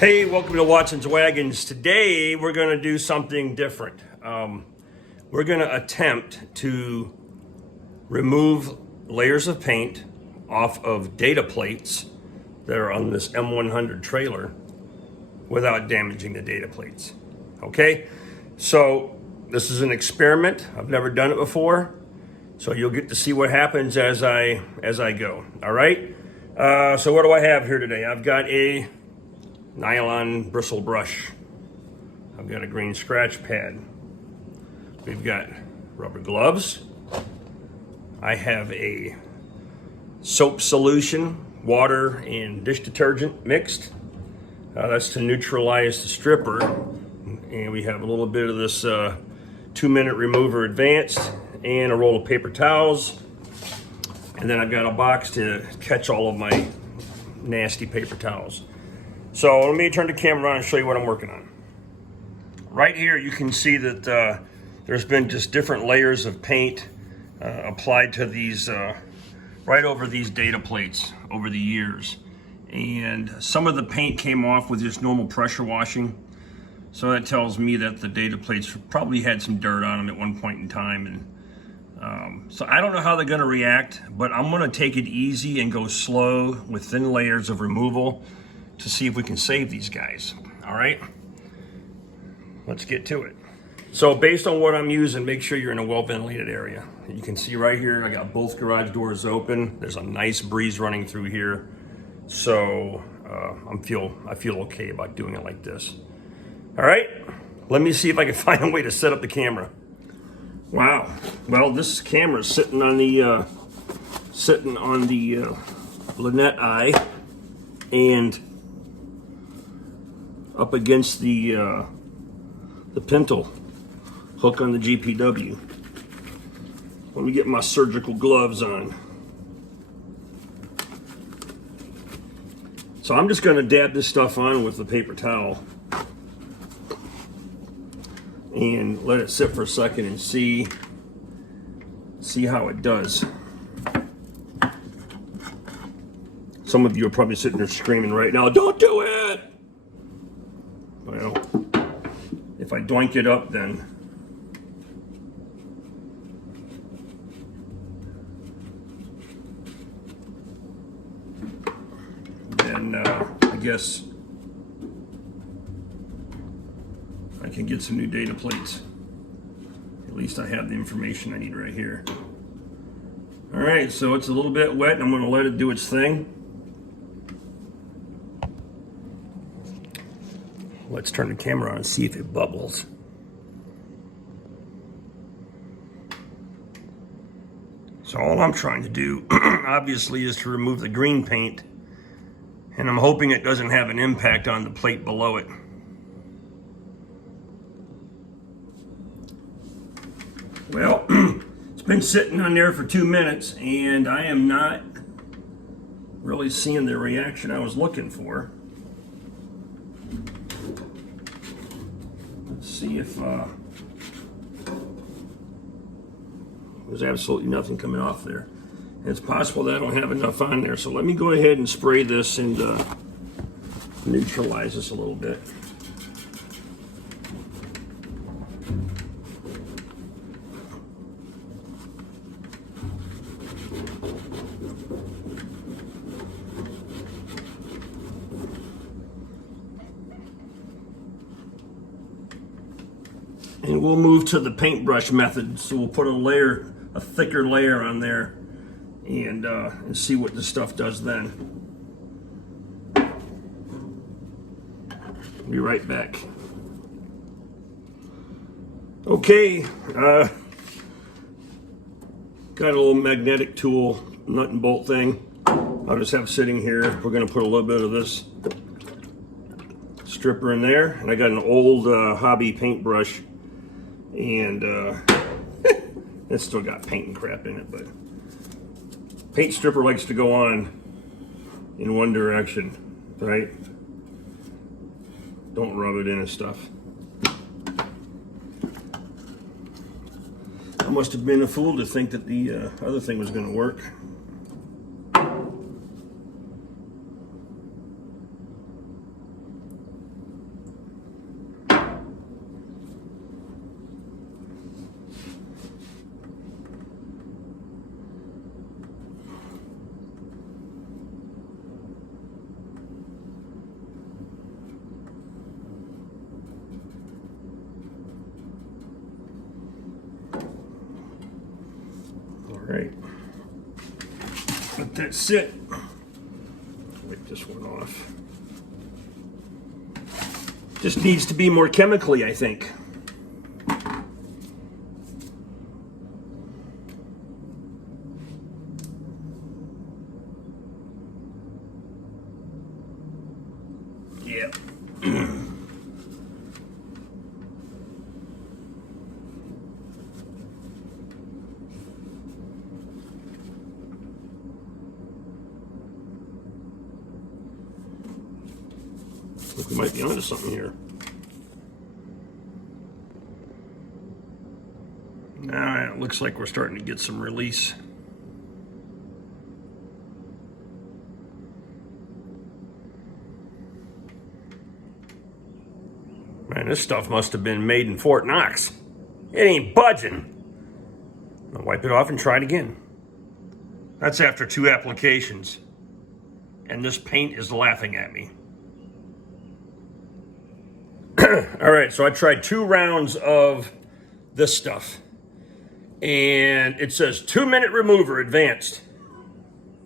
Hey, welcome to Watson's Wagons. Today we're going to do something different. We're going to attempt to remove layers of paint off of data plates that are on this M100 trailer without damaging the data plates. Okay, so this is an experiment. I've never done it before, so you'll get to see what happens as I go. All right. So what do I have here today? I've got a nylon bristle brush. I've got a green scratch pad. We've got rubber gloves. I have a soap solution, water and dish detergent mixed. That's to neutralize the stripper. And we have a little bit of this 2-minute remover advanced and a roll of paper towels. And then I've got a box to catch all of my nasty paper towels. So let me turn the camera on and show you what I'm working on. Right here you can see that there's been just different layers of paint applied to these, right over these data plates over the years. And some of the paint came off with just normal pressure washing. So that tells me that the data plates probably had some dirt on them at one point in time. And so I don't know how they're gonna react, but I'm gonna take it easy and go slow with thin layers of removal to see if we can save these guys. All right, let's get to it. So based on what I'm using, make sure you're in a well-ventilated area. You can see right here, I got both garage doors open. There's a nice breeze running through here. So I feel okay about doing it like this. All right, let me see if I can find a way to set up the camera. Wow, well, this camera is sitting on the Lynette eye and up against the pintle hook on the GPW. Let me get my surgical gloves on. So I'm just gonna dab this stuff on with the paper towel and let it sit for a second and see how it does. Some of you are probably sitting there screaming right now, "Don't do it!" Well, if I doink it up, then I guess I can get some new data plates. At least I have the information I need right here. All right, so it's a little bit wet, and I'm going to let it do its thing. Let's turn the camera on and see if it bubbles. So all I'm trying to do, obviously, is to remove the green paint, and I'm hoping it doesn't have an impact on the plate below it. Well, it's been sitting on there for 2 minutes, and I am not really seeing the reaction I was looking for. Let's see if there's absolutely nothing coming off there. And it's possible that I don't have enough on there, so let me go ahead and spray this and neutralize this a little bit. And we'll move to the paintbrush method. So we'll put a thicker layer on there and see what the stuff does then. Be right back. Okay, got a little magnetic tool, nut and bolt thing. I'll just have sitting here. We're gonna put a little bit of this stripper in there. And I got an old hobby paintbrush, and it's still got paint and crap in it, but paint stripper likes to go on in one direction, right? Don't rub it in and stuff. I must have been a fool to think that the other thing was going to work. right. Let that sit. Wipe this one off. Just needs to be more chemically, I think. Yeah. Look, we might be onto something here. It looks like we're starting to get some release. Man, this stuff must have been made in Fort Knox. It ain't budging. I'll wipe it off and try it again. That's after 2 applications. And this paint is laughing at me. All right, so I tried 2 rounds of this stuff. And it says 2-minute remover advanced.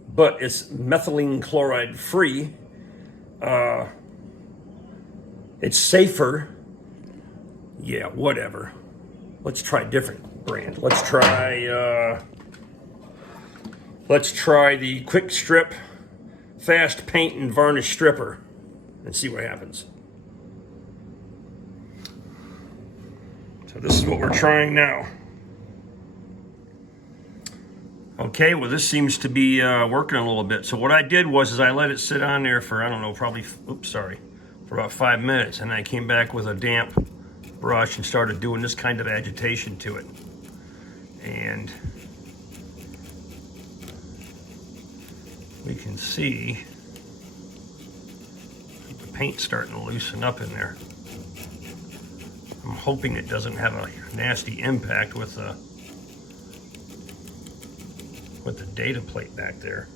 But it's methylene chloride free. It's safer. Yeah, whatever. Let's try a different brand. Let's try the Quick Strip Fast Paint and Varnish Stripper and see what happens. So this is what we're trying now. Okay, well this seems to be working a little bit. So what I did was I let it sit on there for, I don't know, probably, for about 5 minutes, and I came back with a damp brush and started doing this kind of agitation to it. And we can see the paint starting to loosen up in there. I'm hoping it doesn't have a nasty impact with the data plate back there.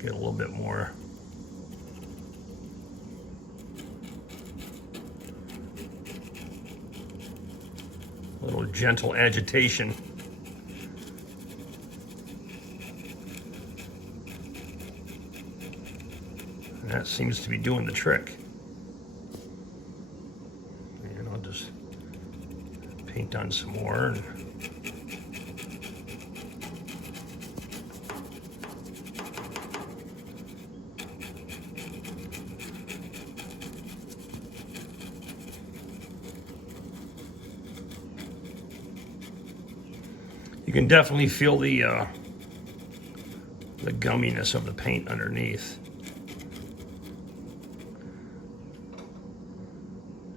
Get a little bit more. A little gentle agitation. And that seems to be doing the trick. And I'll just paint on some more. You can definitely feel the gumminess of the paint underneath.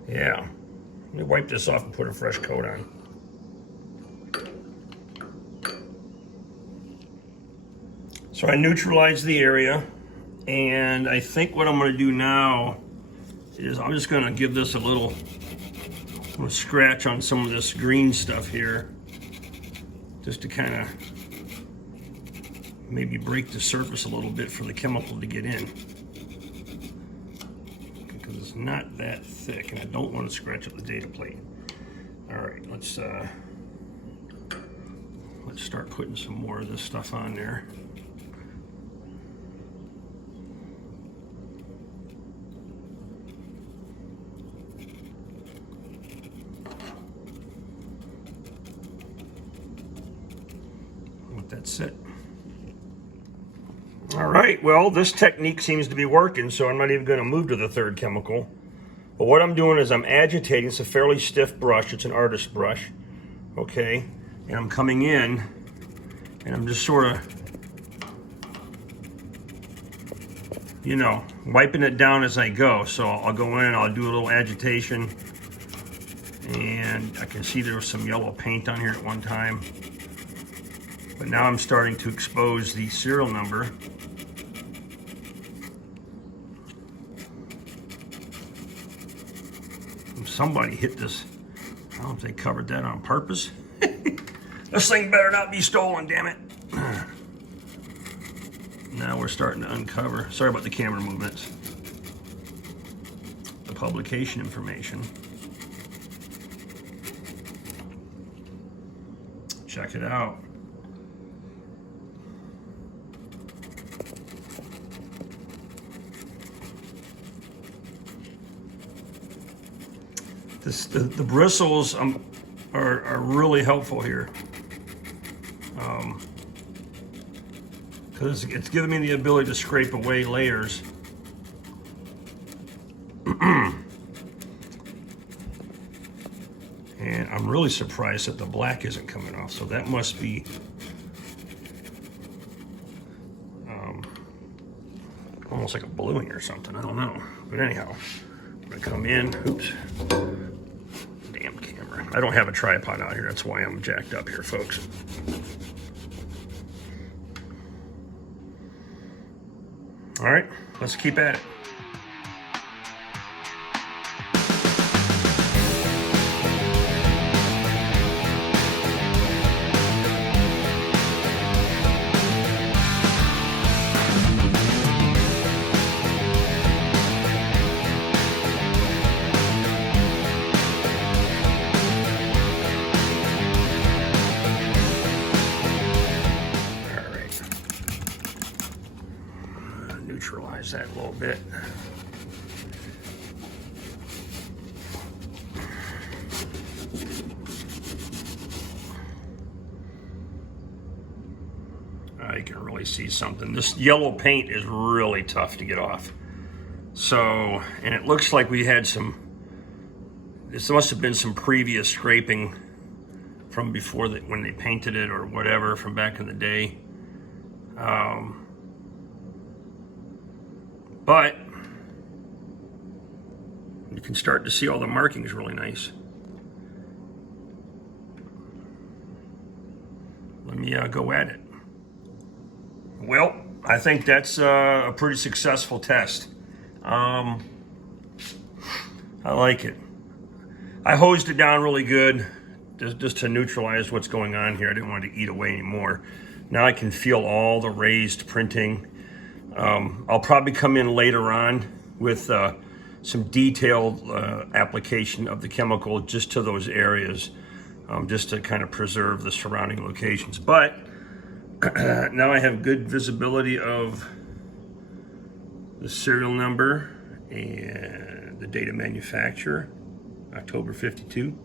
Yeah. Let me wipe this off and put a fresh coat on. So I neutralized the area, and I think what I'm going to do now is I'm just going to give this a little scratch on some of this green stuff here, just to kind of maybe break the surface a little bit for the chemical to get in, because it's not that thick and I don't want to scratch up the data plate. All right, let's start putting some more of this stuff on there. That's it. All right, well, this technique seems to be working, so I'm not even going to move to the 3rd chemical. But what I'm doing is I'm agitating. It's a fairly stiff brush. It's an artist brush, okay? And I'm coming in, and I'm just sort of, you know, wiping it down as I go. So I'll go in, I'll do a little agitation, and I can see there was some yellow paint on here at one time. But now I'm starting to expose the serial number. Somebody hit this. I don't know if they covered that on purpose. This thing better not be stolen, damn it. Now we're starting to uncover. Sorry about the camera movements. The publication information. Check it out. The bristles are really helpful here. Because it's giving me the ability to scrape away layers. And I'm really surprised that the black isn't coming off, so that must be almost like a bluing or something, I don't know. But anyhow, I'm gonna come in, oops, damn camera. I don't have a tripod out here, that's why I'm jacked up here, folks. All right, let's keep at it. Neutralize that a little bit. You can really see something. This yellow paint is really tough to get off. So, and it looks like we had this must have been some previous scraping from before that, when they painted it or whatever, from back in the day. But you can start to see all the markings really nice. Let me go at it. Well, I think that's a pretty successful test. I like it. I hosed it down really good just to neutralize what's going on here. I didn't want to eat away anymore. Now I can feel all the raised printing. I'll probably come in later on with some detailed application of the chemical just to those areas, just to kind of preserve the surrounding locations. But now I have good visibility of the serial number and the date of manufacture, October 52,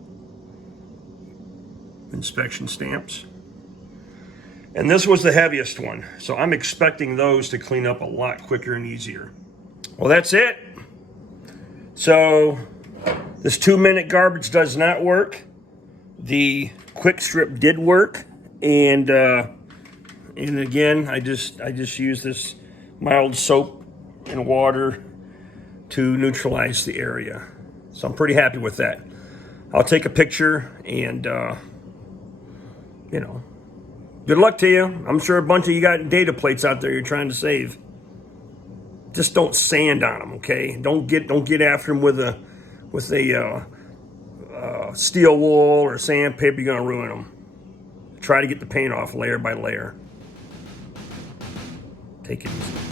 inspection stamps. And this was the heaviest one, so I'm expecting those to clean up a lot quicker and easier. Well, that's it. So this 2-minute garbage does not work. The quick strip did work, and again, I just use this mild soap and water to neutralize the area. So I'm pretty happy with that. I'll take a picture and good luck to you. I'm sure a bunch of you got data plates out there you're trying to save. Just don't sand on them, okay? Don't get after them with a steel wool or sandpaper. You're gonna ruin them. Try to get the paint off layer by layer. Take it easy.